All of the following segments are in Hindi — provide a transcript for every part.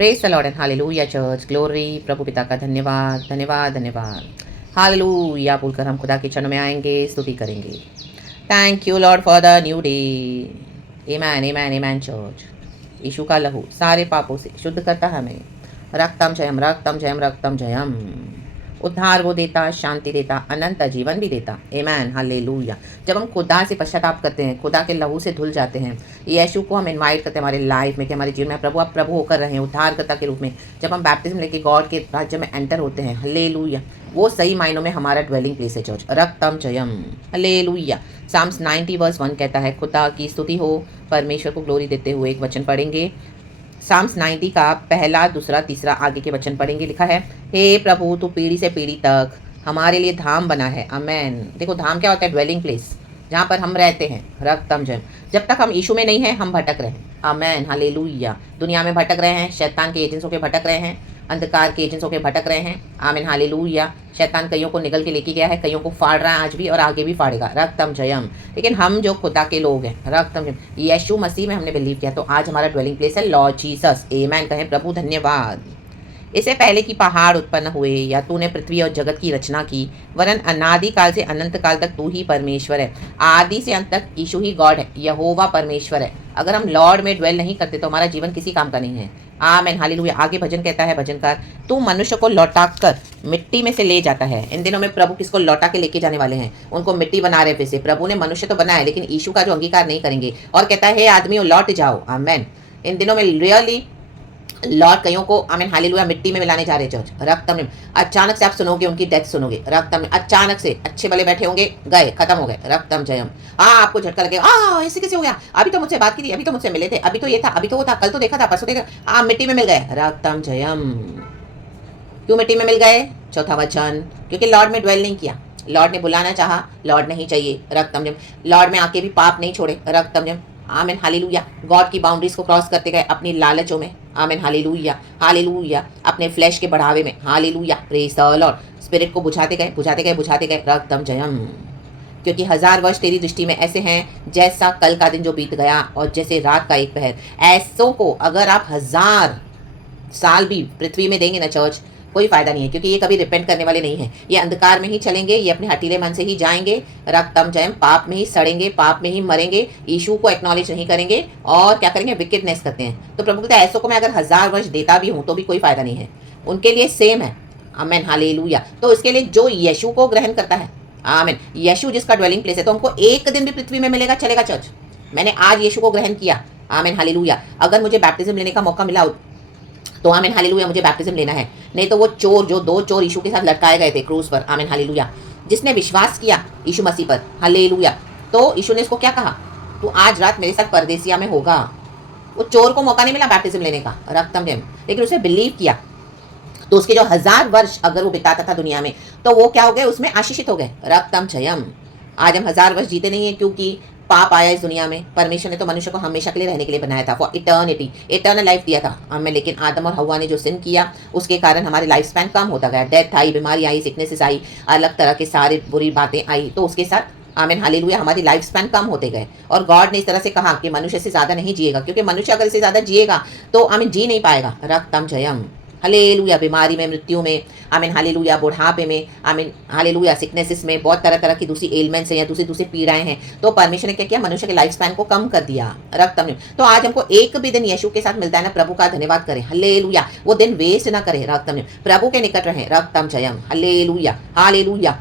Praise the Lord and hallelujah church, glory प्रभु पिता का धन्यवाद धन्यवाद धन्यवाद। हालेलुया बोलकर हम खुदा के चरणों में आएंगे, स्तुति करेंगे। Thank you Lord for the new day. Amen amen amen church. यीशु का लहू सारे पापों से शुद्ध करता है हमें। रक्तम जयम रक्तम जयम रक्तम जयम। उद्धार वो देता, शांति देता, अनंत जीवन भी देता। Amen hallelujah. जब हम खुदा से पश्चाताप करते हैं, खुदा के लहू से धुल जाते हैं, यीशु को हम इनवाइट करते हैं हमारे लाइफ में कि हमारे जीवन में प्रभु आप प्रभु होकर रहें, उद्धारकर्ता के रूप में। जब हम बैप्टिज्म लेके गॉड के राज्य में एंटर होते हैं, हालेलुया, वो सही मायनों में हमारा ड्वेलिंग प्लेस है चर्च। रक्तम जयम हालेलुया। साम्स 90 वर्स 1 कहता है, खुदा की स्तुति हो, परमेश्वर को ग्लोरी देते हुए एक वचन पढ़ेंगे। साम्स 90 का पहला, दूसरा, तीसरा आगे के वचन पढ़ेंगे। लिखा है, हे प्रभु तू पीढ़ी से पीढ़ी तक हमारे लिए धाम बना है। आमेन। देखो धाम क्या होता है? ड्वेलिंग प्लेस, जहाँ पर हम रहते हैं। रक्तम जयम। जब तक हम यीशु में नहीं हैं, हम भटक रहे हैं। Amen hallelujah. दुनिया में भटक रहे हैं, शैतान के एजेंट्स होकर भटक रहे हैं, अंधकार के एजेंट्स होकर भटक रहे हैं। आमीन हालेलुया। शैतान कईयों को निगल के लेके गया है, कईयों को फाड़ रहा है आज भी और आगे भी फाड़ेगा। रक्तम जयम। लेकिन हम जो खुदा के लोग हैं, रक्तम जयम, यीशु मसीह में हमने बिलीव किया, तो आज हमारा ड्वेलिंग प्लेस है लॉर्ड जीसस। आमेन कहें प्रभु धन्यवाद। इससे पहले कि पहाड़ उत्पन्न हुए या तूने पृथ्वी और जगत की रचना की, वरन अनादि काल से अनंत काल तक तू ही परमेश्वर है। आदि से अंत तक यीशु ही गॉड है, यहोवा परमेश्वर है। अगर हम लॉर्ड में ड्वेल नहीं करते तो हमारा जीवन किसी काम का नहीं है। Amen hallelujah. आगे भजन कहता है भजनकार, तू मनुष्य को लौटा कर मिट्टी में से ले जाता है। इन दिनों में प्रभु किसको लौटा के लेके जाने वाले हैं? उनको मिट्टी बना रहे पैसे। प्रभु ने मनुष्य तो बनाया, लेकिन यीशु का जो अंगीकार नहीं करेंगे और कहता है, हे आदमियों लौट जाओ। आमेन। इन दिनों में रियली लॉर्ड कईयों को आमीन हालेलुया मिट्टी में मिलाने जा रहे हैं चर्च। रक्तम में अचानक से आप सुनोगे उनकी डेथ सुनोगे। रक्तम में अचानक से अच्छे भले बैठे होंगे, गए, खत्म हो गए। रक्तम जयम। आपको झटका लगे, ऐसे कैसे हो गया? अभी तो मुझसे बात की थी, अभी तो मुझसे मिले थे, अभी तो ये था, अभी तो वो था, कल तो देखा था, परसों देखा, मिट्टी में मिल गए। रक्तम जयम। क्यों मिट्टी में मिल गए? चौथा वचन, क्योंकि लॉर्ड में ड्वेल नहीं किया। लॉर्ड ने बुलाना चाहा, लॉर्ड नहीं चाहिए। रक्तम जयम। लॉर्ड में आके भी पाप नहीं छोड़े। रक्तम जयम। आमीन हालेलुया। गॉड की बाउंड्रीज को क्रॉस करते गए अपनी लालचों में। आमीन हालेलुया हालेलुया। अपने फ्लैश के बढ़ावे में। Hallelujah praise the Lord. Spirit को बुझाते गए बुझाते गए बुझाते गए। रक्तम जयम। क्योंकि 1000 वर्ष तेरी दृष्टि में ऐसे हैं जैसा कल का दिन जो बीत गया और जैसे रात का एक पहर। ऐसों को अगर आप 1000 साल भी पृथ्वी में देंगे ना चर्च, कोई फायदा नहीं है, क्योंकि ये कभी रिपेंट करने वाले नहीं है। ये अंधकार में ही चलेंगे, ये अपने हटीले मन से ही जाएंगे। रक्तम जयम। पाप में ही सड़ेंगे, पाप में ही मरेंगे, यीशु को एक्नॉलेज नहीं करेंगे और क्या करेंगे? विकेडनेस करते हैं। तो प्रभु कहता है, ऐसों को मैं अगर 1000 वर्ष देता भी हूँ तो भी कोई फायदा नहीं है, उनके लिए सेम है। आमीन हालेलुया। तो इसके लिए जो यीशु को ग्रहण करता है, आमीन, यीशु जिसका ड्वेलिंग प्लेस है, तो हमको एक दिन भी पृथ्वी में मिलेगा, चलेगा चर्च। मैंने आज यीशु को ग्रहण किया। आमीन हालेलुया। अगर मुझे बैप्टिज्म लेने का मौका मिला तो आमीन हालेलुया मुझे बैप्टिज्म लेना है। नहीं तो वो चोर, जो 2 चोर यीशु के साथ लटकाए गए थे क्रूज पर, आमीन हालेलुया, जिसने विश्वास किया यीशु मसीह पर, हालेलुया, तो यीशु ने इसको क्या कहा? तू आज रात मेरे साथ परदेसिया में होगा। वो चोर को मौका नहीं मिला बैप्टिज्म लेने का, रक्तम जयम, लेकिन उसने बिलीव किया, तो उसके जो 1000 वर्ष अगर वो बिताता था दुनिया में, तो वो क्या हो गए? उसमें आशीषित हो गए। रक्तम जयम। आज हम 1000 वर्ष जीते नहीं है क्योंकि पाप आया इस दुनिया में। परमेश्वर ने तो मनुष्य को हमेशा के लिए रहने के लिए बनाया था, फॉर इटर्निटी, इटर्नल लाइफ दिया था हमें। लेकिन आदम और हवा ने जो सिन किया, उसके कारण हमारे लाइफ स्पैन कम होता गया। डेथ आई, बीमारी आई, सिकनेसेस आई, अलग तरह के सारे बुरी बातें आई, तो उसके साथ आमीन हालेलुया हमारी लाइफ स्पैन कम होते गए। और गॉड ने इस तरह से कहा कि मनुष्य से ज़्यादा नहीं जिएगा, क्योंकि मनुष्य अगर इससे ज़्यादा जिएगा तो आमीन जी नहीं पाएगा। रक्तम जयम हालेलुया। बीमारी में, मृत्यु में, आमीन हालेलुया, बुढ़ापे में, आमीन हालेलुया, सिकनेसेस में, बहुत तरह तरह की दूसरी एलिमेंट्स हैं या दूसरी दूसरी पीड़ाएं हैं, तो परमेश्वर ने क्या किया? मनुष्य के लाइफ स्पैन को कम कर दिया। रक्तम। तो आज हमको एक भी दिन यीशु के साथ मिलता है ना, प्रभु का धन्यवाद करें। हालेलुया। वो दिन वेस्ट ना करें। रक्तम। प्रभु के निकट रहें। रक्तम जयम। Hallelujah hallelujah.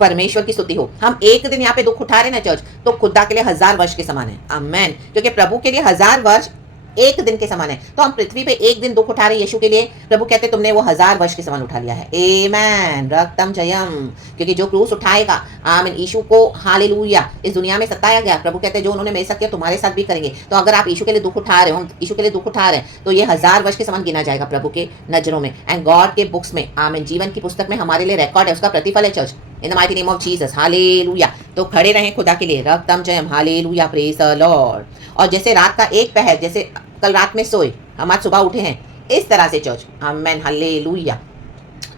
परमेश्वर की स्तुति हो। हम एक दिन यहाँ पे दुख उठा रहे ना चर्च, तो खुदा के लिए 1000 वर्ष के समान है। आमेन। क्योंकि प्रभु के लिए 1000 वर्ष एक दिन के समान है। तो हम पृथ्वी पे एक दिन दुख उठा रहे यीशु के लिए, प्रभु कहते तुमने वो 1000 वर्ष के समान उठा लिया है। आमेन। रक्तम जयम। क्योंकि जो क्रूस उठाएगा, आमीन, यीशु को हालेलुया इस दुनिया में सताया गया, प्रभु कहते जो उन्होंने मेरे साथ किया तुम्हारे साथ भी करेंगे। तो अगर आप यीशु के लिए दुख उठा रहे हो, हम यीशु के लिए दुख उठा रहे हैं, तो ये 1000 वर्ष के समान गिना जाएगा प्रभु के नजरों में। एंड गॉड के बुक्स में, आमीन, जीवन की पुस्तक में हमारे लिए रिकॉर्ड है, उसका प्रतिफल है church. In the mighty name of Jesus hallelujah. तो खड़े रहें खुदा के लिए। रक्तम जयम हालेलुया प्रेज द लॉर्ड। और जैसे रात का एक पहर, जैसे कल रात में सोए, हम आज सुबह उठे हैं, इस तरह से चर्च, आमेन हालेलुया,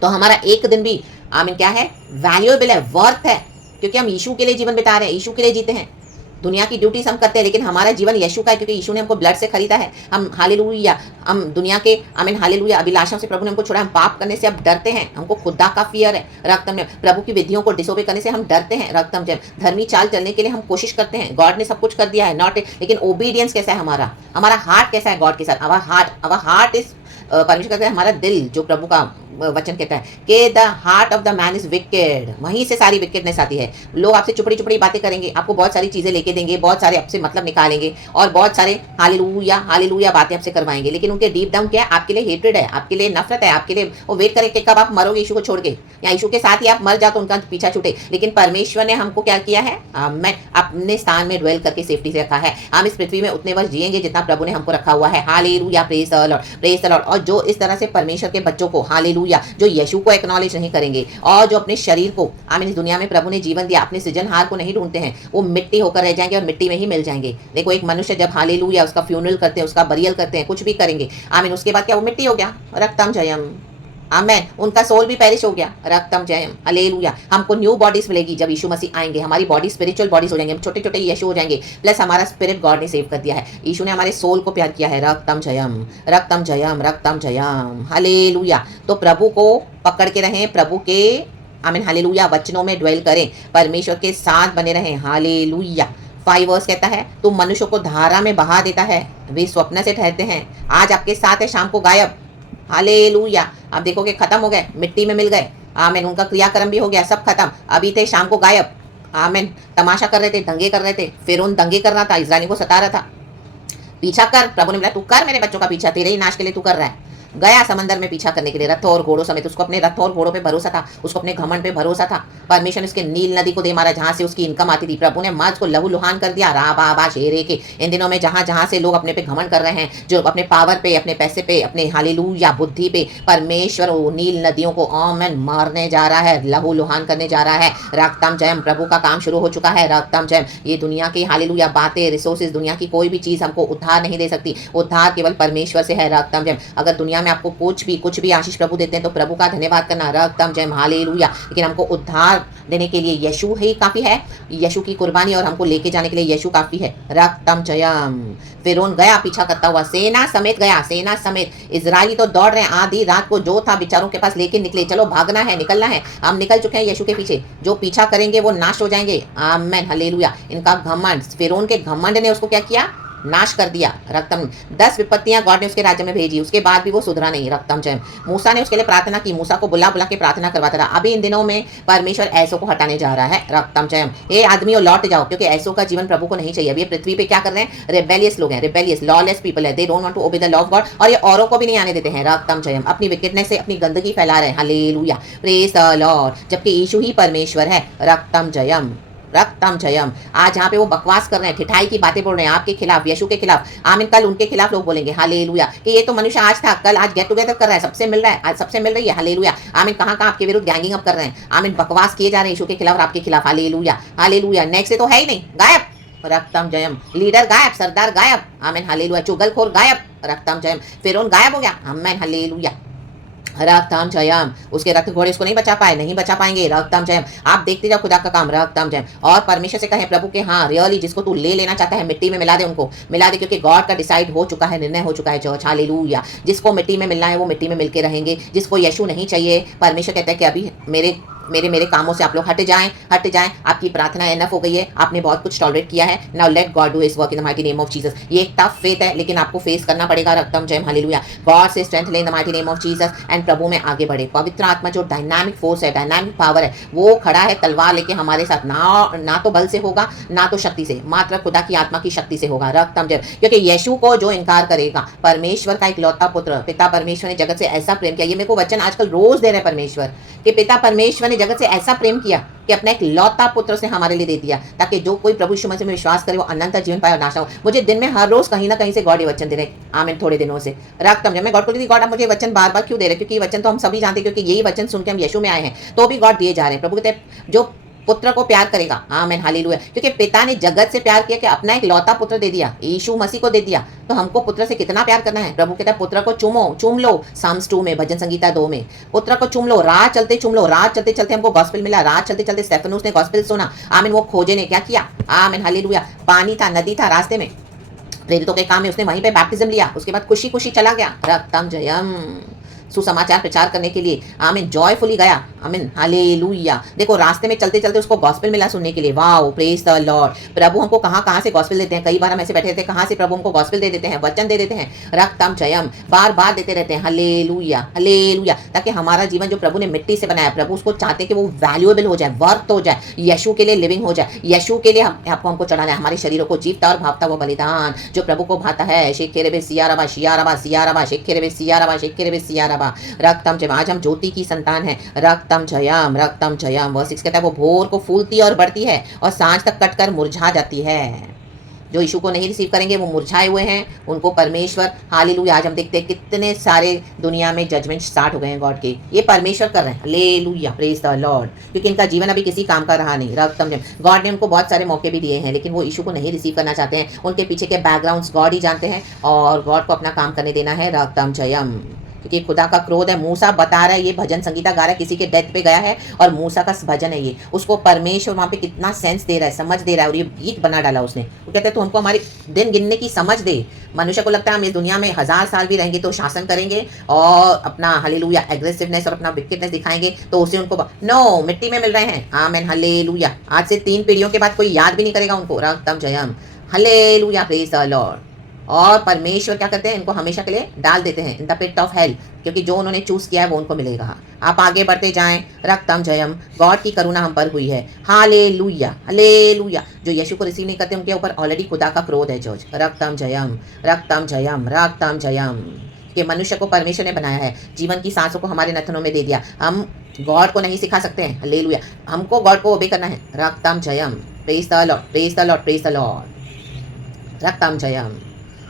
तो हमारा एक दिन भी आमीन क्या है? वैल्यूएबल है, वर्थ है, क्योंकि हम यीशु के लिए जीवन बिता रहे हैं, यीशु के लिए जीते हैं। दुनिया की ड्यूटीज हम करते हैं, लेकिन हमारा जीवन यीशु का है, क्योंकि यीशु ने हमको ब्लड से खरीदा है। हम हालेलुया, हम दुनिया के आमीन हालेलुया अभिलाषाओं से प्रभु ने हमको छोड़ा। हम पाप करने से अब डरते हैं, हमको खुदा का फियर है। रक्तम में प्रभु की विधियों को डिसोबे करने से हम डरते हैं। रक्तम जय धर्मी चाल चलने के लिए हम कोशिश करते हैं। गॉड ने सब कुछ कर दिया है, नॉट, लेकिन ओबीडियंस कैसा है हमारा हार्ट कैसा है गॉड के साथ। अवर हार्ट इज परमेश्वर कहते हैं हमारा दिल, जो प्रभु का वचन कहता है कि the heart of the man is wicked, वहीं से सारी विकेडनेस आती है। लोग आपसे चुपड़ी चुपड़ी बातें करेंगे, आपको बहुत सारी चीजें लेके देंगे, बहुत सारे आपसे मतलब निकालेंगे और बहुत सारे हालेलुया हालेलुया बातें आपसे करवाएंगे, लेकिन उनके डीप डाउन क्या है? आपके लिए हेट्रेड है, आपके लिए नफरत है, आपके लिए वो वेट करें कि कब आप मरोगे यीशु को छोड़ के, या यीशु के साथ ही आप मर जाओ तो उनका पीछा छूटे। लेकिन परमेश्वर ने हमको क्या किया है? मैं अपने स्थान में ड्वेल करके सेफ्टी से रखा है। हम इस पृथ्वी में उतने वर्ष जिएंगे जितना प्रभु ने हमको रखा हुआ है। Hallelujah, praise the Lord, praise the Lord. और जो इस तरह से परमेश्वर के बच्चों को हालेलुया, जो यीशु को एक्नॉलेज नहीं करेंगे और जो अपने शरीर को आमीन इस दुनिया में प्रभु ने जीवन दिया, अपने सृजनहार को नहीं ढूंढते हैं, वो मिट्टी होकर रह जाएंगे और मिट्टी में ही मिल जाएंगे। देखो एक मनुष्य जब हालेलुया उसका फ्यूनरल करते हैं, उसका बरियल करते हैं, कुछ भी करेंगे आमीन, उसके बाद क्या वो मिट्टी हो गया। रक्तम जयम, आमेन। उनका सोल भी पेरिश हो गया। रक्तम जयम, हालेलुया। हमको न्यू बॉडीज मिलेगी जब यीशु मसीह आएंगे। हमारी बॉडी स्पिरिचुअल बॉडीज हो जाएंगे, हम छोटे छोटे यीशु हो जाएंगे, प्लस हमारा स्पिरिट गॉड ने सेव कर दिया है। यीशु ने हमारे सोल को प्यार किया है। रक्तम जयम, रक्तम जयम, रक्तम जयम, हालेलुया। तो प्रभु को पकड़ के रहें, प्रभु के आमीन हालेलुया वचनों में ड्वेल करें, परमेश्वर के साथ बने रहें। हालेलुया। 5 वर्स कहता है तू मनुष्य को धारा में बहा देता है, वे स्वप्न से ठहरते हैं, आज आपके साथ है, शाम को गायब। हालेलुया। आप देखोगे खत्म हो गए, मिट्टी में मिल गए। आमीन। उनका क्रियाक्रम भी हो गया, सब खत्म, अभी थे शाम को गायब। आमीन। तमाशा कर रहे थे, दंगे कर रहे थे, फिरौन दंगे कर रहा था, इस्राएलियों को सता रहा था। पीछा कर, प्रभु ने बोला तू कर मेरे बच्चों का पीछा, तेरे ही नाश के लिए तू कर रहा है। गया समंदर में पीछा करने के लिए रथों और घोड़ों समेत। उसको अपने रथों और घोड़ों पे भरोसा था, उसको अपने घमंड पे भरोसा था। परमेश्वर ने उसके नील नदी को दे मारा, जहां से उसकी इनकम आती थी। प्रभु ने मर्ज को लहू लुहान कर दिया। रा बाबा शेरे के इन दिनों में जहां जहां से लोग अपने पे घमंड कर रहे हैं, जो अपने पावर पे, अपने पैसे पे, अपने हालेलुया बुद्धि पे, परमेश्वर वो नील नदियों को आमेन मारने जा रहा है, लहू लुहान करने जा रहा है। रक्तम जयम, प्रभु का काम शुरू हो चुका है। रक्तम जयम। ये दुनिया की हालेलुया बातें, रिसोर्सेज, दुनिया की कोई भी चीज हमको उद्धार नहीं दे सकती। उद्धार केवल परमेश्वर से है। रक्तम जयम। अगर दुनिया में आपको कुछ भी आशीष प्रभु देते हैं तो प्रभु का धन्यवाद करना। रक्तम जयम, हालेलुया। लेकिन हमको उद्धार देने के लिए यीशु ही काफी है, यीशु की कुर्बानी, और हमको लेके जाने के लिए यीशु काफी है। रक्तम जयम। फिरौन गया पीछा करता हुआ, सेना समेत गया, सेना समेत। इजरायली तो दौड़ रहे हैं, आधी रात को जो था बेचारों के पास लेके निकले, चलो भागना है, निकलना है। हम निकल चुके हैं यीशु के पीछे, जो पीछा करेंगे वो नाश हो जाएंगे। आमेन, हालेलुया। इनका घमंड, फिरौन के घमंड ने उसको क्या किया? नाश कर दिया। रक्तम 10 विपत्तियां गॉड ने उसके राज्य में भेजी, उसके बाद भी वो सुधरा नहीं। रक्तम जयम। मूसा ने उसके लिए प्रार्थना की, मूसा को बुला बुला के प्रार्थना करवाता रहा। अभी इन दिनों में परमेश्वर ऐसों को हटाने जा रहा है। रक्तम जयम। ये आदमियों लौट जाओ, क्योंकि ऐसों का जीवन प्रभु को नहीं चाहिए। अभी पृथ्वी पे क्या कर रहे हैं? रिबेलियस लोग हैं, रिबेलियस लॉलेस पीपल है, they don't want to obey the law of God, और ये औरों को भी नहीं आने देते हैं। रक्तम जयम। अपनी विकेटनेस से अपनी गंदगी फैला रहे हैं। Hallelujah, praise the Lord. जबकि यीशु ही परमेश्वर है। रक्तम जयम, रक्तम जयम। आज जहाँ पे वो बकवास कर रहे हैं, ठिठाई की बातें बोल रहे हैं आपके खिलाफ, यीशु के खिलाफ, आमीन, कल उनके खिलाफ लोग बोलेंगे हालेलुया कि ये तो मनुष्य आज था, कल आज गेट टुगेदर कर रहा है, सबसे मिल रहा है, आज सबसे मिल रही है। हालेलुया, आमीन। कहाँ कहाँ आपके विरुद्ध गैंगिंग अप कर रहे हैं, आमीन, बकवास किए जा रहे हैं यीशु के खिलाफ और आपके खिलाफ। Hallelujah, hallelujah. नेक्स्ट से तो है ही नहीं, गायब। रक्तम जयम। लीडर गायब, सरदार गायब, आमीन, हालेलुया। चुगलखोर गायब। रक्तम जयम। फिरौन गायब हो गया, आमीन, हालेलुया। रक्तम जयम। उसके रक्त घोड़े उसको नहीं बचा पाए, नहीं बचा पाएंगे। रक्तम जयम। आप देखते जाओ खुदा का काम। रक्तम जयम। और परमेश्वर से कहें प्रभु के हाँ रियली जिसको तू ले लेना चाहता है, मिट्टी में मिला दे, उनको मिला दे, क्योंकि गॉड का डिसाइड हो चुका है, निर्णय हो चुका है। Church, hallelujah. जिसको मिट्टी में मिलना है वो मिट्टी में मिलके रहेंगे, जिसको यीशु नहीं चाहिए, परमेश्वर कहता है कि अभी मेरे कामों से आप लोग हट जाएं, हट जाएं। आपकी प्रार्थना एनफ हो गई है, आपने बहुत कुछ टॉलरेट किया है। Now let God do his work in the mighty name of Jesus. ये एक टफ फेथ है, लेकिन आपको फेस करना पड़ेगा। रक्तम जयम, हालेलुया। गॉड से स्ट्रेंथ ले in the mighty name of Jesus and प्रभु में आगे बढ़े। पवित्र आत्मा जो डायनामिक फोर्स है, डायनामिक पावर है, वो खड़ा है तलवार लेके हमारे साथ। ना तो बल से होगा, ना तो शक्ति से, मात्र खुदा की आत्मा की शक्ति से होगा। रक्तम जयम। क्योंकि यीशु को जो इनकार करेगा, परमेश्वर का इकलौता पुत्र, पिता परमेश्वर ने जगत से ऐसा प्रेम किया। ये मेरे को वचन आजकल रोज दे रहे परमेश्वर कि पिता परमेश्वर ने जगत से ऐसा प्रेम किया कि अपना एक लौता पुत्र से हमारे लिए दे दिया, ताकि जो कोई प्रभु यीशु मसीह में विश्वास करे वो अनंत जीवन पाए और नाश हो। मुझे दिन में हर रोज कहीं ना कहीं से गॉड ये वचन दे रहे, आमीन, थोड़े दिनों से। रक्तम जब मैं गॉड को कहती गॉड आप मुझे वचन बार बार क्यों दे रहे, क्योंकि ये वचन तो हम सभी जानते हैं, क्योंकि यही वचन सुन के हम यीशु में आए हैं, तो भी गॉड दिए जा रहे हैं। प्रभु कहते हैं जो पुत्र को प्यार करेगा। आमीन, हालेलुया। क्योंकि पिता ने जगत से प्यार किया कि अपना एक लौता पुत्र दे दिया, यीशु मसीह को दे दिया। तो हमको पुत्र से कितना प्यार करना है। प्रभु कहता है पुत्र को चूम लो। साम्स 2 में, भजन संगीता 2 में, पुत्र को चूम लो। राह चलते चूम लो। राह चलते चलते हमको गॉस्पेल मिला। राह चलते चलते स्टेफनुस ने गॉस्पेल सुना। आमीन, वो खोजे ने क्या किया। आमीन, हालेलुया। पानी था, नदी था रास्ते में, प्रेरितों के काम में उसने वहीं पे बैप्टिज्म लिया। उसके बाद खुशी खुशी चला गया। रक्तम जयम, सुसमाचार प्रचार करने के लिए। आमीन, जॉयफुली गया। आमीन, हालेलुया। देखो रास्ते में चलते चलते उसको गॉस्पेल मिला सुनने के लिए। Wow, praise the Lord. प्रभु हमको कहाँ कहाँ से गॉस्पेल देते हैं। कई बार हम ऐसे बैठे रहते हैं, कहाँ से प्रभु हमको गॉस्पेल दे देते हैं, वचन दे देते हैं। रक्तम जयम बार बार देते रहते हैं। Hallelujah, hallelujah. ताकि हमारा जीवन जो प्रभु ने मिट्टी से बनाया, प्रभु उसको चाहते कि वो वैल्यूएबल हो जाए, वर्थ हो जाए, यशु के लिए लिविंग हो जाए। यशु के लिए आपको हमको चढ़ाना है। हमारे शरीरों को जीवता और भावता वो बलिदान जो प्रभु को भाता है। शेखेरे सियाराबा शियाराबा सियाराबा, शेखेरे सियाराबा शेखेरे सियाराबा। रक्तम जयम। आज हम ज्योति की संतान है। रक्तम जयम, रक्तम जयम। वर्स 6 कहता है वो भोर को फूलती और बढ़ती है और सांझ तक कटकर मुरझा जाती है। जो यीशु को नहीं रिसीव करेंगे वो मुरझाए हुए हैं, उनको परमेश्वर, हालेलुया। आज हम देखते हैं कितने सारे दुनिया में जजमेंट स्टार्ट हो गए हैं गॉड के। ये परमेश्वर कर रहे हैं। Hallelujah, praise the Lord. क्योंकि इनका जीवन अभी किसी काम का रहा नहीं। रक्तम जयम। गॉड ने उनको बहुत सारे मौके भी दिए हैं, लेकिन वो यीशु को नहीं रिसीव करना चाहते हैं। उनके पीछे के बैकग्राउंड्स गॉड ही जानते हैं और गॉड को अपना काम करने देना है। रक्तम जयम। क्योंकि खुदा का क्रोध है। मूसा बता रहा है, ये भजन संगीता गा रहा है, किसी के डेथ पे गया है और मूसा का भजन है ये। उसको परमेश्वर वहाँ पे कितना सेंस दे रहा है, समझ दे रहा है, और ये गीत बना डाला उसने। वो कहते हैं तो हमको हमारे दिन गिनने की समझ दे। मनुष्य को लगता है हम इस दुनिया में 1000 साल भी रहेंगे तो शासन करेंगे और अपना हालेलुया एग्रेसिवनेस और अपना विकेटनेस दिखाएंगे, तो उसे उनको नो मिट्टी में मिल रहे हैं। आमीन, हालेलुया। आज से 3 पीढ़ियों के बाद कोई याद भी नहीं करेगा उनको। रक्तम जयम, हालेलुया, प्रेज द लॉर्ड। और परमेश्वर क्या करते हैं, इनको हमेशा के लिए डाल देते हैं in the pit of hell, क्योंकि जो उन्होंने चूज किया है वो उनको मिलेगा। आप आगे बढ़ते जाएं। रक्तम जयम। गॉड की करुणा हम पर हुई है। Hallelujah, hallelujah. जो यीशु को रिसीव नहीं करते उनके ऊपर ऑलरेडी खुदा का क्रोध है जज। रक्तम जयम, रक्तम जयम, रक्तम जयम। कि मनुष्य को परमेश्वर ने बनाया है, जीवन की सांसों को हमारे नथनों में दे दिया। हम गॉड को नहीं सिखा सकते हैं। हालेलुया। हमको गॉड को ओबे करना है। रक्तम जयम, praise the Lord, praise the Lord, praise the Lord. रक्तम जयम।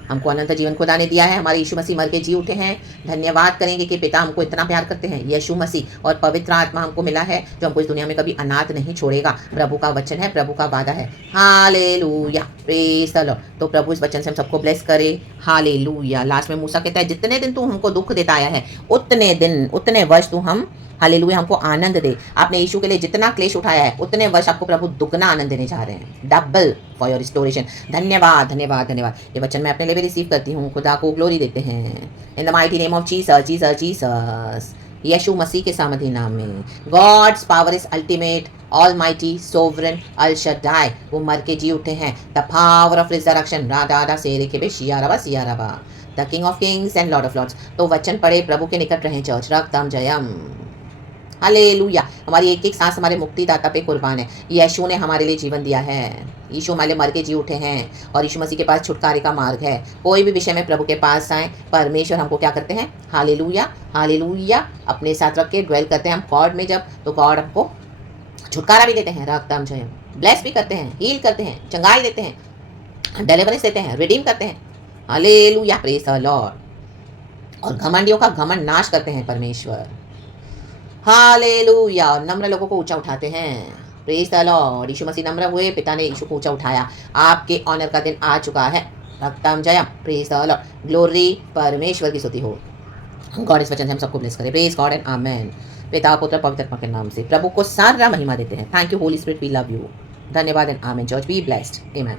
हमको अनंत जीवन खुदा ने दिया है। हमारे यीशु मसीह मर के जी उठे हैं। धन्यवाद करेंगे कि पिता हमको इतना प्यार करते हैं। यीशु मसीह और पवित्र आत्मा हमको मिला है जो हमको इस दुनिया में कभी अनाथ नहीं छोड़ेगा। प्रभु का वचन है, प्रभु का वादा है। Hallelujah, praise the Lord. तो प्रभु इस वचन से हम सबको ब्लेस करे। हालेलुया। लास्ट में मूसा कहता है जितने दिन तू हमको दुख देता आया है, उतने दिन, उतने वर्ष तू हम, हालेलुया, हमको आनंद दे। आपने यीशु के लिए जितना क्लेश उठाया है उतने वर्ष आपको प्रभु दुगना आनंद देने जा रहे हैं। Double for your restoration. धन्यवाद, धन्यवाद, धन्यवाद। ये वचन मैं अपने लिए भी रिसीव करती हूँ। खुदा को ग्लोरी देते हैं। In the mighty name of Jesus, Jesus, Jesus. यीशु मसीह के सामर्थी नाम में। God's power is ultimate, almighty, sovereign, El Shaddai. वो मर के जी उठे हैं। The power of resurrection. राधा सेरे के बे शियाराबा सियाराबा। The King of kings and Lord of lords. तो वचन पढ़े, प्रभु के निकट रहें चर्च। रक्तम जयम, हालेलुया। हमारी एक एक सांस हमारे मुक्तिदाता पे कुर्बान है। यीशु ने हमारे लिए जीवन दिया है। यीशु हमारे लिए मर के जी उठे हैं और यीशु मसीह के पास छुटकारे का मार्ग है। कोई भी विषय में प्रभु के पास आए, परमेश्वर हमको क्या करते हैं, हालेलुया, हालेलुया, अपने साथ रख के ड्वेल करते हैं हम गॉड में। जब तो गॉड हमको छुटकारा भी देते हैं। रक्तम जयम। ब्लेस भी करते हैं, हील करते हैं, चंगाई देते हैं, डिलीवरेंस देते हैं, रिडीम करते हैं। Hallelujah, praise the Lord. और घमंडियों का घमंड नाश करते हैं परमेश्वर। हालेलुया। और नम्र लोगों को ऊंचा उठाते हैं। Praise the Lord. यीशु मसीह नम्र हुए, पिता ने यीशु को ऊंचा उठाया। आपके ऑनर का दिन आ चुका है। रक्तम जयम, प्रेज द लॉर्ड। ग्लोरी, परमेश्वर की स्तुति हो। गॉड इस वचन से हम सबको ब्लेस करे। प्रेज गॉड एंड आमेन। पिता, पुत्र, पवित्र आत्मा के नाम से प्रभु को सारा महिमा देते हैं। Thank you Holy Spirit, we love you. धन्यवाद and amen. Church be blessed. Amen.